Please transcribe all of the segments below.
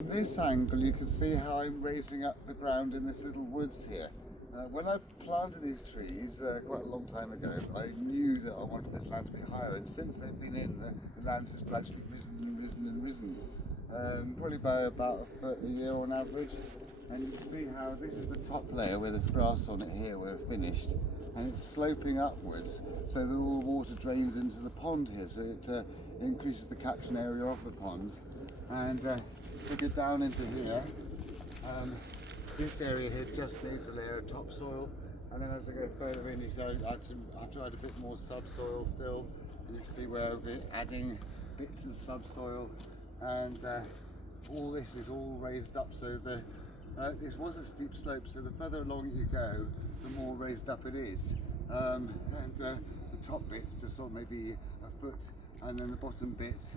From this angle you can see how I'm raising up the ground in this little woods here. When I planted these trees quite a long time ago, I knew that I wanted this land to be higher, and since they've been in, the land has gradually risen and risen and risen, probably by about a foot a year on average. And you can see how this is the top layer where there's grass on it here where we're finished, and it's sloping upwards so that all the water drains into the pond here, so it increases the catchment area of the pond. And we get down into here, this area here just needs a layer of topsoil, and then as I go further in you see I have to add a bit more subsoil still, and you see where I'll be adding bits of subsoil, and all this is all raised up, so it was a steep slope, so the further along you go the more raised up it is, and the top bits just sort of maybe a foot, and then the bottom bits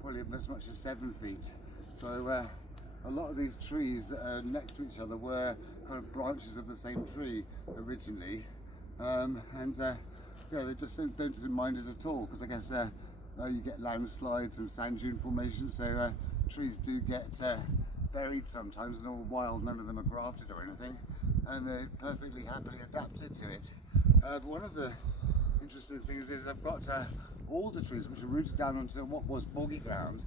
probably as much as 7 feet. So a lot of these trees that are next to each other were kind of branches of the same tree originally, yeah, they just don't mind it at all, because I guess you get landslides and sand dune formations, so trees do get buried sometimes, and all wild, none of them are grafted or anything, and they're perfectly happily adapted to it. But one of the interesting things is I've got alder trees which are rooted down onto what was boggy ground,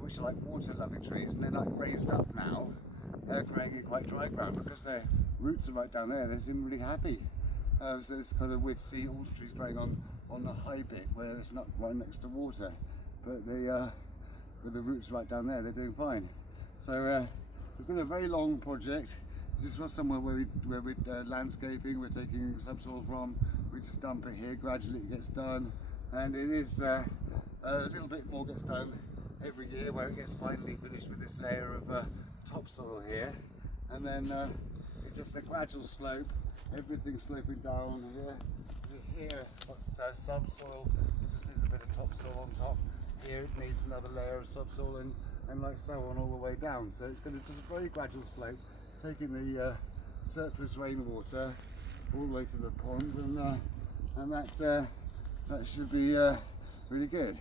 which are like water-loving trees, and they're like raised up now, growing in quite dry ground. Because their roots are right down there, they seem really happy. So it's kind of weird to see alder trees growing on the high bit where it's not right next to water, but with the roots right down there, they're doing fine. So it's been a very long project. This was somewhere where we're landscaping, we're taking subsoil from, we just dump it here, gradually it gets done, and it is a little bit more gets done every year, where it gets finally finished with this layer of topsoil here, and then it's just a gradual slope, everything sloping down here. Here got subsoil, it just needs a bit of topsoil on top. Here it needs another layer of subsoil, and like so on all the way down. So it's going to just a very gradual slope, taking the surplus rainwater all the way to the pond, and that should be really good.